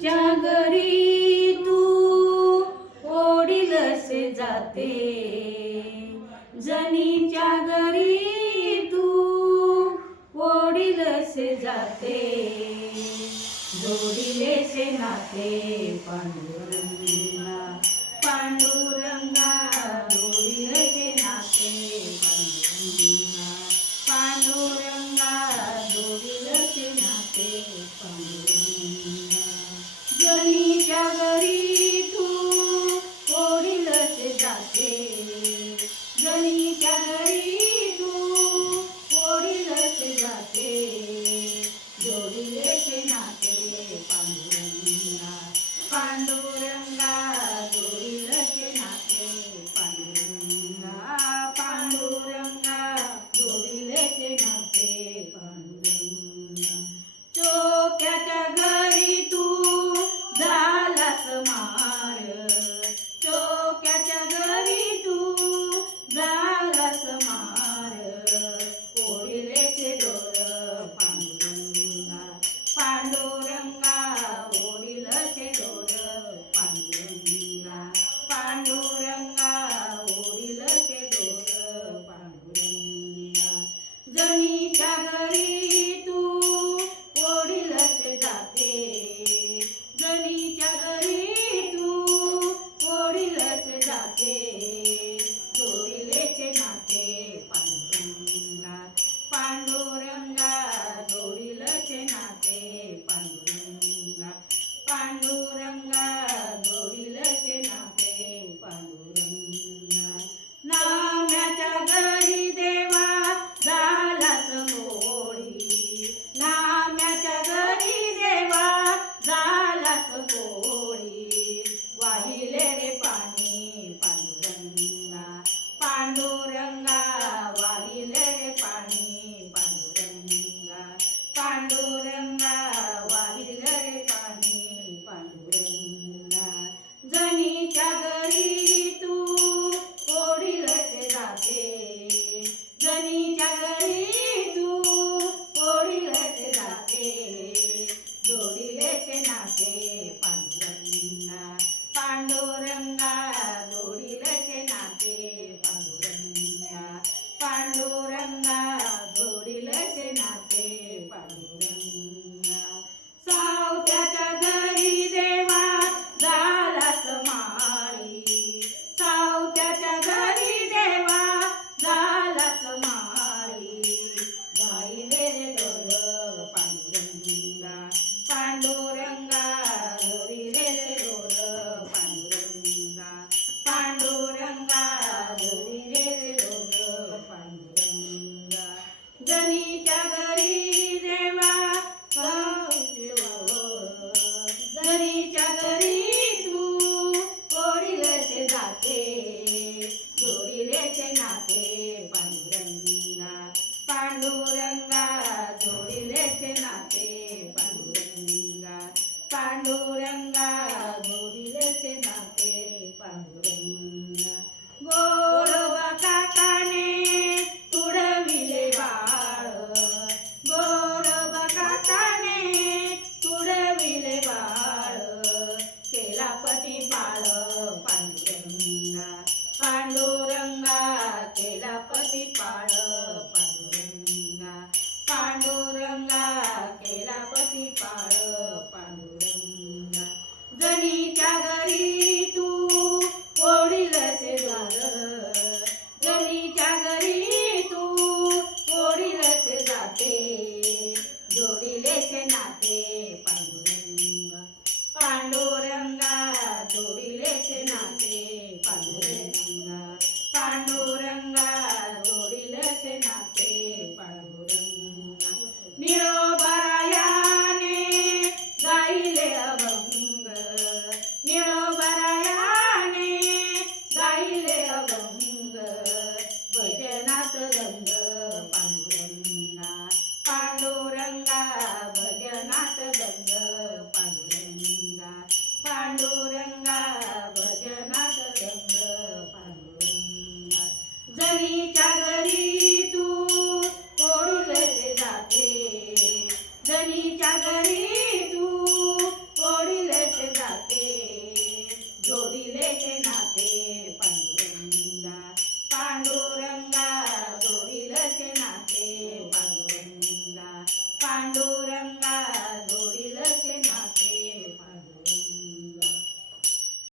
जनीच्या घरी तू ओढीलसे जाते, जनीच्या घरी तू ओढीलसे जाते, जोडिलेसे नाते पांडुरंगा पांडुरंगा, जोडिलेसे नाते पांडुरंगा पांडुरंगा, जोडिलेसे नाते पांडुरंगा. जनीच्या घरी तू ओढीलसे जाते, जनीच्या घरी तू ओढीलसे जाते, जोडिलेसे नाते पांडुरंगा पांडुरंगा, जोडिलेसे नाते पांडुरंगा पांडुरंगा, जोडिलेसे नाते पांडुरंगा. चोख्याच्या घरी तू झालास मार, चोख्याच्या घरी तू झालास मार, ओढिलेसे डोर पांडुरंगा पांडुरंगा, ओढिलेसे डोर पांडुरंगा पांडुरंगा, ओढिलेसे डोर पांडुरंगा. जनीच्या घरी तू ओढिलसे जाते, जनीच्या घरी तू ओढिलसे जाते, जोडिलेसे नाते पांडुरंगा पांडुरंगा, जोडिलेसे नाते पांडुरंगा पांडुरंगा, जोडिलेसे नाते पांडुरंगा. नाम्याच्या घरी देवा झालास गोडी, नाम्याच्या घरी देवा झालास गोडी, वाहिले रे पाणी पांडुरंगा पांडुरंगा, वाहिले रे पाणी पांडुरंगा पांडुरंगा, वाहिले रे पाणी पांडुरंगा. जनीच्या घरी तू ओढिलसे जाते, जनीच्या घरी तू ओढिलसे जाते, जोडिलेसे नाते पांडुरंगा पांडुरंगा, जोडिलेसे नाते पांडुरंगा पांडुरंगा, जोडिलेसे नाते पांडुरंगा. सावत्याच्या घरी देवा झालास माळी, सावत्याच्या घरी देवा झालास माळी, गायले रे डोर पांडुरंगा पांडुरंगा, धरिले रे डोर पांडुरंगा पांडुरंगा, धरिले रे डोर पांडुरंगा. जनीच्या घरी देवा जनीच्या घरी तू ओढिलसे जाते, जोडिलेसे नाते पांडुरंगा पांडुरंगा, जोडिलेसे नाते पांडुरंगा पांडुरंगा, जोडिलेसे नाते पांडुरंगा. गोरोबा काकाने तुडविले बाळ, गोरोबा काकाने तुडविले बाळ, केला पती बाळ पांडुरंगा पांडुरंगा, केला पती बाळ पांडुरंगा पांडुरंगा, केला पती बाळ पांडुरंगा. जनीच्या घरी तू ओढिलसे झालं, जनीच्या घरी तू ओढिलसे जाते, जोडिलेसे नाते पांडुरंगा पांडुरंगा, जोडिलेसे नाते पांडुरंगा पांडुरंगा, जोडिलेसे नाते पांडुरंगा. निरोबरायाने गायले